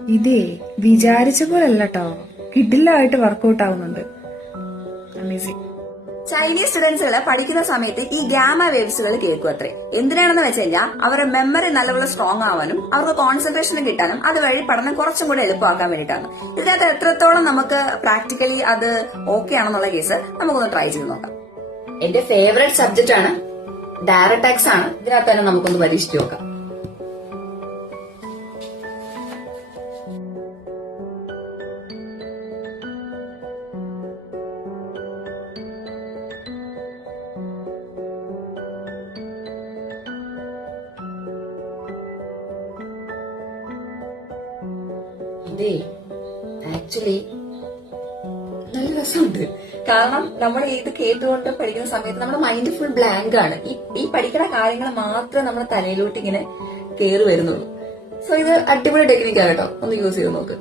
ഇതേ വിചാരിച്ച പോലല്ലോ, കിഡിലായിട്ട് വർക്കൗട്ട് ആവുന്നുണ്ട്. അമേസിങ്. ചൈനീസ് സ്റ്റുഡൻസുകൾ പഠിക്കുന്ന സമയത്ത് ഈ ഗാമ വേവ്സുകൾ കേൾക്കും അത്രേ. എന്തിനാണെന്ന് വെച്ച് കഴിഞ്ഞാൽ അവരുടെ മെമ്മറി നല്ലപോലെ സ്ട്രോങ് ആവാനും അവർക്ക് കോൺസെൻട്രേഷൻ കിട്ടാനും അതുവഴി പഠനം കുറച്ചും കൂടെ എളുപ്പമാക്കാൻ വേണ്ടിയിട്ടാണ്. ഇതിനകത്ത് എത്രത്തോളം നമുക്ക് പ്രാക്ടിക്കലി അത് ഓക്കെ ആണെന്നുള്ള കേസ് നമുക്കൊന്ന് ട്രൈ ചെയ്ത് നോക്കാം. എന്റെ ഫേവറേറ്റ് സബ്ജക്റ്റ് ആണ് ഡയറക്ട് ടാക്സ് ആണ്. ഇതിനകത്ത് തന്നെ നമുക്കൊന്ന് പരീക്ഷിച്ച് നോക്കാം. ഇതേ ആക്ച്വലി നല്ല രസമുണ്ട്. കാരണം നമ്മൾ ഇത് കേട്ടുകൊണ്ട് പഠിക്കുന്ന സമയത്ത് നമ്മുടെ മൈൻഡ് ഫുൾ ബ്ലാങ്ക് ആണ്. ഈ പഠിക്കുന്ന കാര്യങ്ങൾ മാത്രമേ നമ്മുടെ തലയിലോട്ട് ഇങ്ങനെ കയറി വരുന്നുള്ളൂ. സോ ഇത് അടിപൊളി ടെക്നിക്കാണ് കേട്ടോ, ഒന്ന് യൂസ് ചെയ്ത് നോക്ക്.